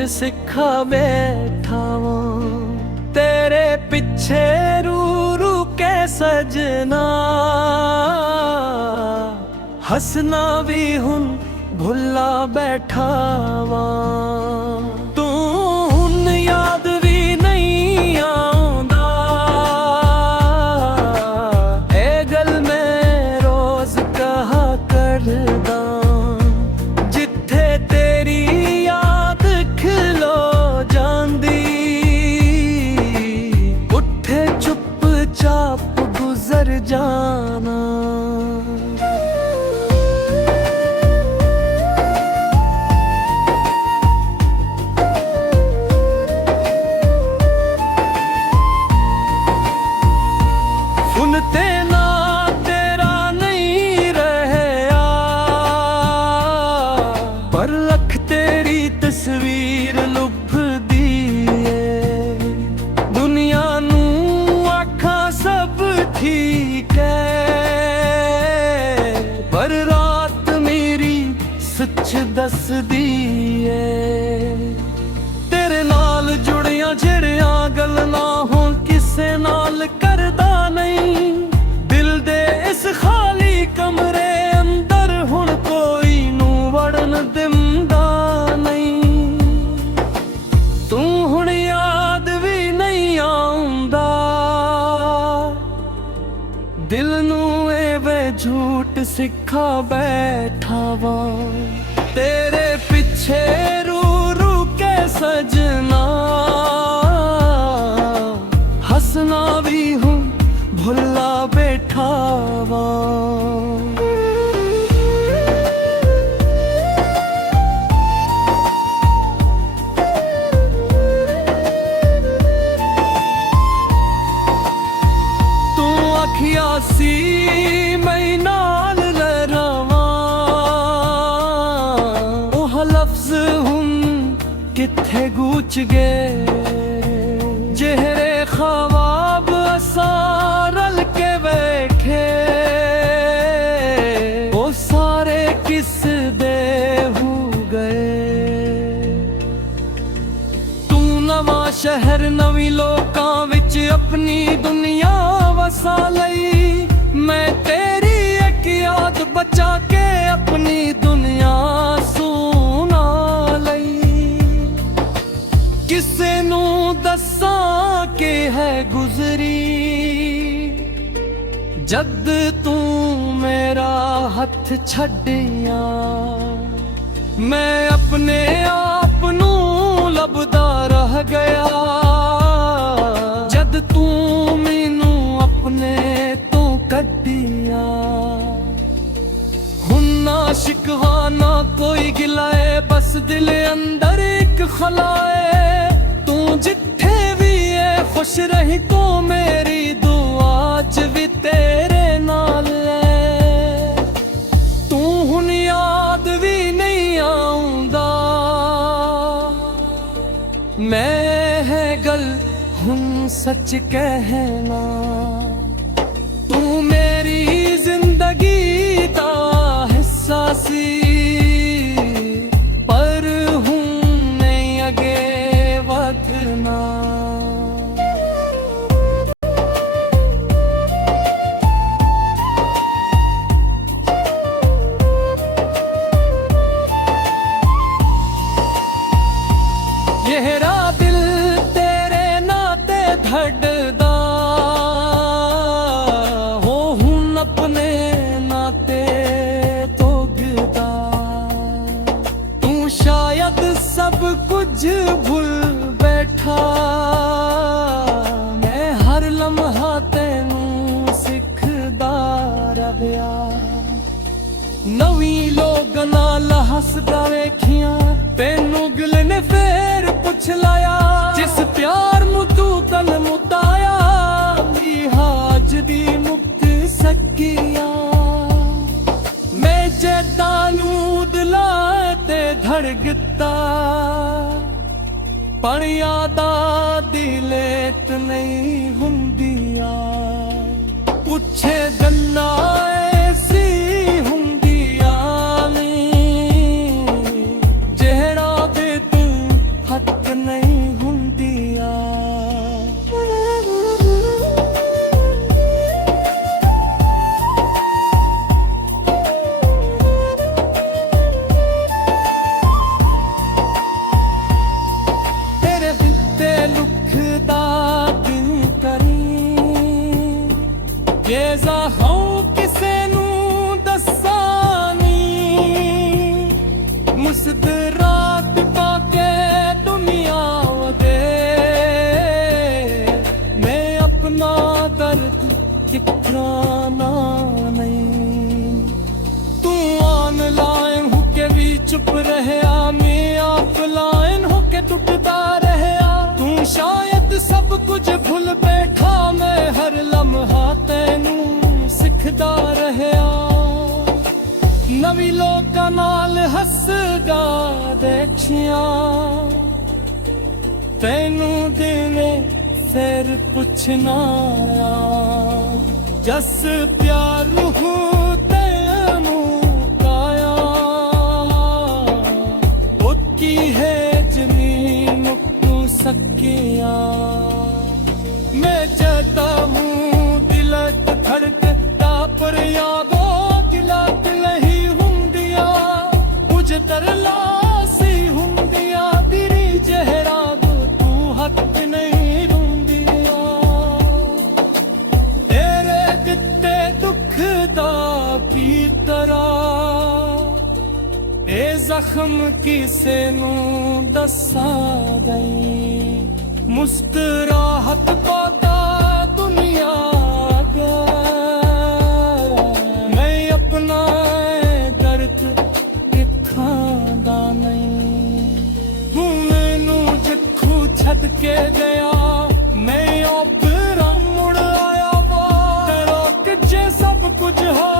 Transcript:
झूठ सिखा बैठा तेरे पिछे रू रू के सजना। हसना भी हुन भुला बैठा तू हुन याद भी नहीं आउंदा। ए गल मैं रोज कहा करदा जिथे तेरी याद खिलो जांदी। उठे चुप चाप गुजर जाना। सुनते ना तेरा नहीं रहया पर लख तेरी तस्वीर लुभ दिए। दुनिया नू आखा सब ठीक है पर रात मेरी सच दस दिए। तेरे नाल जुड़िया ਜਿਹੜੀਆਂ ਗੱਲਾਂ ਹੁਣ ਕਿਸੇ ਨਾਲ करदा नहीं। दिल दे इस खाली कमरे अंदर हुण कोई नू वड़न दिंदा नहीं। तू हुण याद भी नहीं आउंदा। दिल नू एवे झूठ सिखा बैठा वा तेरे पिछे रू रू के सजना। हसना भी हूँ भुला बैठा वा। तू आखिया सी मैं नाल लहरावा ओह लफ्ज हुन किथे गूच गए। जेहरे ख्वाब असारल के बैठे वो सारे किस दे हो गए। तू नवा शहर नवी लोकां विच अपनी दुनिया वसा लई। मैं तेरी एक याद बचा के अपनी दुनिया सुना लई। किसे नू दसा के है गुजरी जद तू मेरा हथ छड्डिया। मैं अपने आप नू लभदा रह गया जद तू मैनू अपने तो कड्डिया। हुन ना शिकवा ना कोई गिलाए बस दिल अंदर एक खलाए। तू जिथे भी है खुश रही तो मेरी दुआ च भी तेरे नाल है। तू हुन याद भी नहीं आउंदा। मैं है गल हुन सच कहना तू मेरी जिंदगी दा हिस्सा सी। पर हूं नहीं अगे वधना। येरा दिल तेरे नाते धड़दा हो हुन अपने नाते तोगदा। तू शायद सब कुछ भूल बैठा। मैं हर लम्हा तेनू सिखदा रहा। नवी लोग नाल हसदा वेखियां तेनू गिल ने फेर पुछ लाया। जिस प्यार नू तू तन मुताया हाज दी मुक्त सकिया। मैं जैदा नू दिला ते धड़कता पर यादा दिलेत नहीं हुंदिया। पुछे गन्ना ऐसी हुंदिया ने जेड़ा दे तू चुप रहया मैं ऑफलाइन होके टुटदा रहया तू शायद सब कुछ भुल बैठा मैं हर लम्हा तैनू सिखदा रहया नवी लोकां नाल हसदा देखिया तैनू दिने फिर पुछना जस प्यार हूँ तैनू काया उतकी है जमीन तू सकिया मैं चाहता हूँ दिलत धड़कता पर यादों दिलत नहीं हुंदिया कुछ तरला सी हुंदिया तेरी जहरा दो तू हक नहीं रुंदिया तेरे दिते दुख दा की तरह ए जख्म किसे नू दसा गई मुस्कुराहट पादा दुनिया गा मैं अपना दर्द दिखादा नहीं तू मैनू जिथू छद के गया मैं ओपरा मुड़ आया वा तेरा कि जे सब कुछ हो